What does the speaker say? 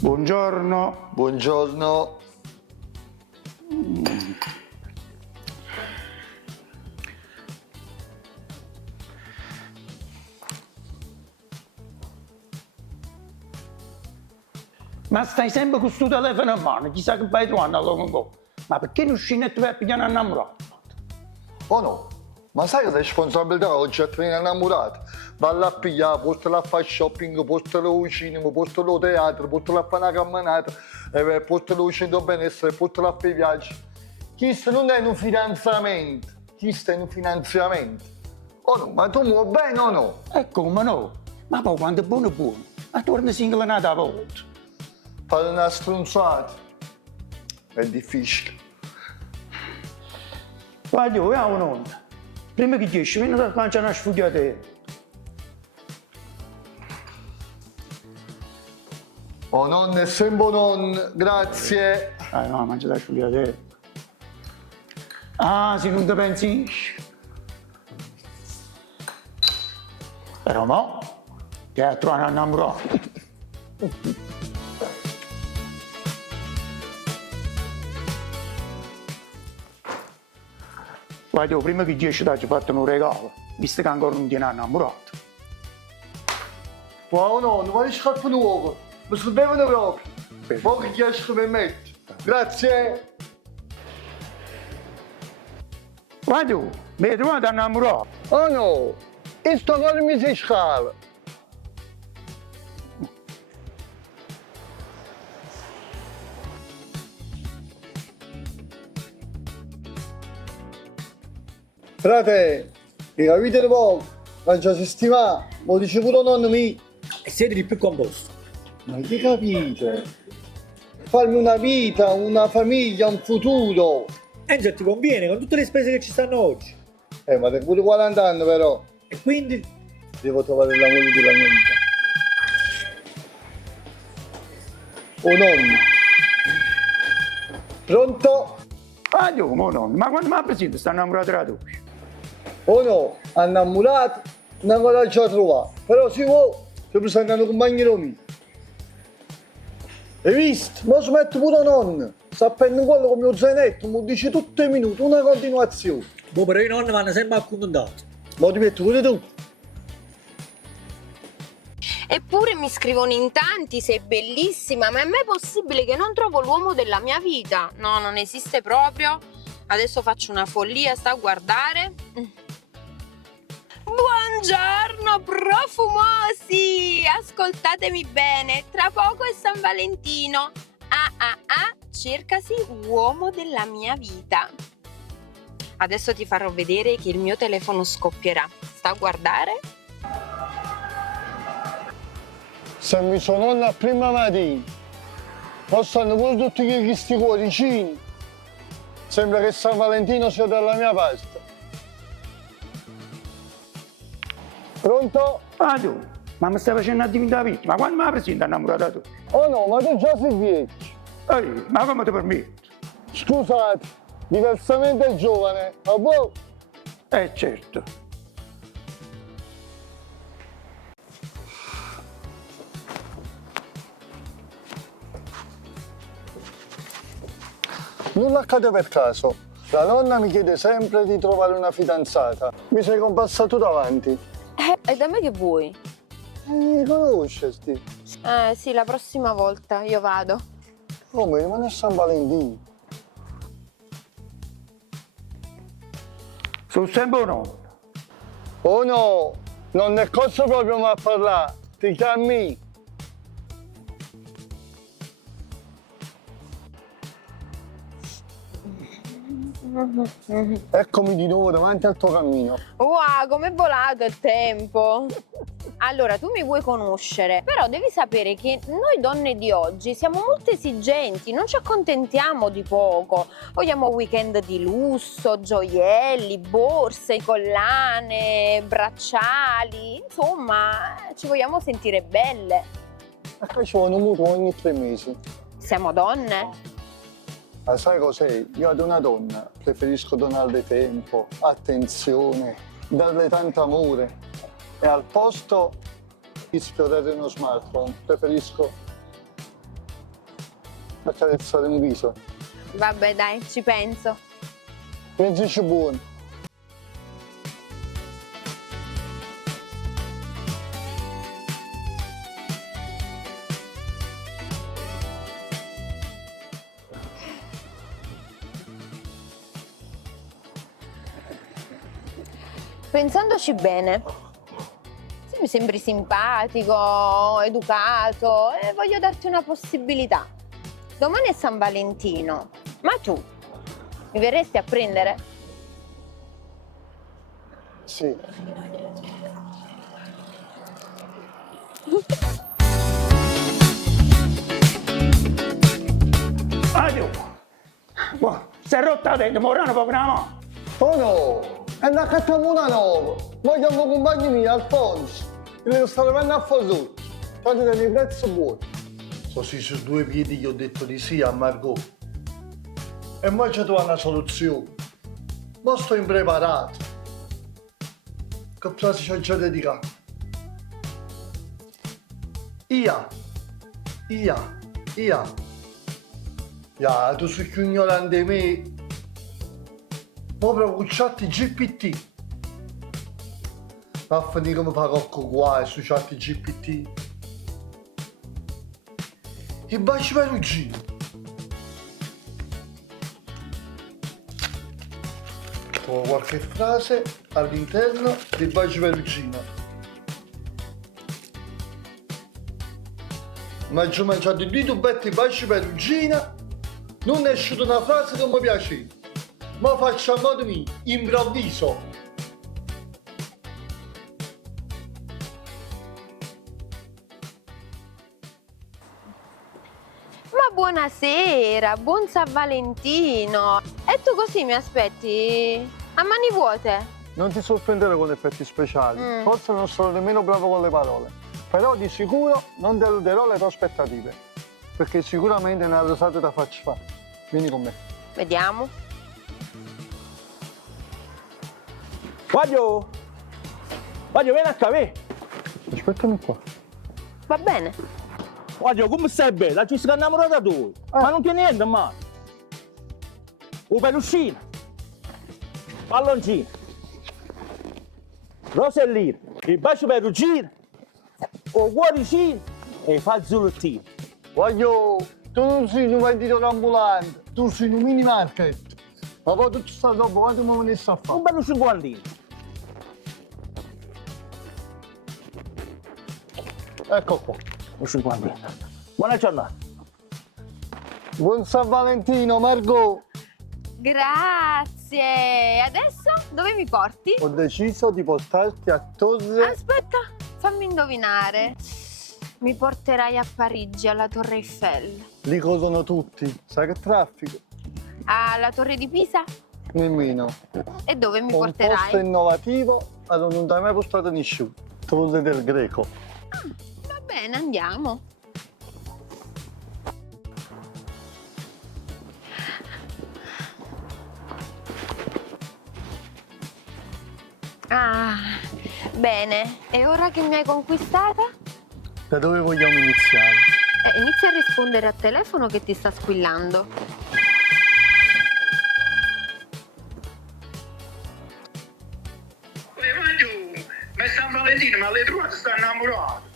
Buongiorno. Buongiorno. Ma stai sempre con questo telefono in mano, chissà che vai trovando a lungo. Ma perché non scendi e ti vai a pigliare innamorato? Oh no, ma sai che responsabilità oggi a tenere innamorato? Valla a pigliare, portala a fare shopping, portala al cinema, portala al teatro, portala a fare una camminata, portala al centro benessere, portala a fare viaggi. Chi sta non è in un fidanzamento, chi sta in un finanziamento. Oh no, ma tu muovi bene o no? E come no? Ma poi quando è buono, ma torna singola nata a volta. Fare una stronzata è difficile. Vai dove ha un'onda? Prima che dici, vieni da mangiare una sfugliata. Oh nonno, è sempre non, grazie. No, mangia la sfugliata. Ah, se non ti pensi. Però mo, ti hai trovato un innamorato. Guarda, prima che 10 ti ho fatto un regalo, visto che ancora non ti hai innamorato. Wow nonno, ma le scarpe nuove, mi servevano proprio. Poi che esco per mettere. Grazie. Guarda, mi hai trovato un innamorato. Oh no, e sto cuore mi si scala. Frate, mi capite un po'? Non ci si stima, lo dice pure nonno mio. E siete di più composto. Ma che capite? Farmi una vita, una famiglia, un futuro. Enzo ti conviene con tutte le spese che ci stanno oggi. Ma te pure 40 anni però. E quindi Devo trovare l'amore della mia vita. Oh nonno. Pronto? Guarda, mo no, ma quando mi presente sta innamorato da tu? Oh no, innamorato, non ancora già trovato. Però si vuole, si presentano compagni mio. Hai visto? Ma smetto pure nonno. Sapendo quello con mio zainetto, mi dice tutti i minuti, una continuazione. boh, però i nonni vanno sempre accontentati. Ma ti metto pure tu. Eppure mi scrivono in tanti, sei bellissima, ma è mai possibile che non trovo l'uomo della mia vita? No, non esiste proprio. Adesso faccio una follia, sta a guardare. Buongiorno, profumosi! Ascoltatemi bene, tra poco è San Valentino. Cercasi uomo della mia vita. Adesso ti farò vedere che il mio telefono scoppierà. Sta a guardare. Se mi sono nonna prima mattina, non stanno pure tutti questi cuoricini. Sembra che San Valentino sia dalla mia parte. Pronto? Guarda, ma mi stai facendo a diventare vittima, ma quando mi presente innamorato tu? Oh no, ma tu già sei vecchio. Ehi, ma come ti permetti? Scusate, diversamente giovane, ma boh. Certo. Nulla accade per caso. La nonna mi chiede sempre di trovare una fidanzata. Mi sei compassato davanti. E da me che vuoi? Mi conoscesti? Sì, la prossima volta io vado. Come rimane a San Valentino? Sono sempre un uomo. Oh no, non è cosa proprio ma a parlare. Ti chiami? Eccomi di nuovo davanti al tuo cammino. Wow, com'è volato il tempo! Allora, tu mi vuoi conoscere, però devi sapere che noi donne di oggi siamo molto esigenti, non ci accontentiamo di poco. Vogliamo weekend di lusso, gioielli, borse, collane, bracciali, insomma, ci vogliamo sentire belle. A che ci vuole un mutuo ogni 3 mesi. Siamo donne? Ma sai cos'è? Io ad una donna preferisco donarle tempo, attenzione, darle tanto amore. E al posto di sfiorare uno smartphone, preferisco per carezzare un viso. Vabbè, dai, ci penso. Pensaci buono. Pensandoci bene, se mi sembri simpatico, educato, voglio darti una possibilità. Domani è San Valentino, ma tu mi verresti a prendere? Sì. Addio! Boh, si è rotta la dente, morano poco una mano. Oh no! È una cattamona nuova! Vogliamo compagni miei, Alfonso! Il ristorante a Fasù! Fate dei prezzi buoni! Così su due piedi gli ho detto di sì a Margot. E mo c'è una soluzione. Ma sto impreparato. Che frase ci ho già dedicato? Ia! Ya, tu sei più ignorante di me. Ma proprio con chat GPT. Va a finire come fa cocco qua su chat GPT. E baci perugino. Trovo qualche frase all'interno di baci perugino. Ma ci ho mangiato due tubetti baci perugina. Non è uscita una frase che mi piace. Ma faccio a modo mio, improvviso. Ma buonasera, buon San Valentino. E tu così mi aspetti a mani vuote? Non ti sorprendere con effetti speciali. Mm. Forse non sono nemmeno bravo con le parole. Però di sicuro non deluderò le tue aspettative. Perché sicuramente è una rosata da farci fare. Vieni con me. Vediamo. Guaglio, vieni a capire. Aspettami qua. Va bene. Guaglio, come stai bene? La ci sei innamorata tu. Ma non c'è niente, ma. Un peluscino. Palloncino. Rosellino. Il bacio perugino. O cuoricino. E il fazzolettino. Voglio, tu non sei un venditore ambulante, tu sei un mini market. Ma poi tutto sta roba, quanto mi venisse a Un fare? bello cinquantino. Ecco qua. Un cinquantino. Buona giornata. Buon San Valentino, Margot. Grazie. Adesso dove mi porti? Ho deciso di portarti a Torre... Aspetta, fammi indovinare. Mi porterai a Parigi, alla Torre Eiffel. Lì codono tutti. Sai che traffico? Alla Torre di Pisa? Nemmeno. E dove mi Un posto porterai? innovativo dove non ti hai mai portato nessuno. Torre del Greco. Va bene, andiamo. Ah, bene. E ora che mi hai conquistata? Da dove vogliamo iniziare? Inizia a rispondere al telefono che ti sta squillando. Ma San Valentino, ma le tue sta innamorato.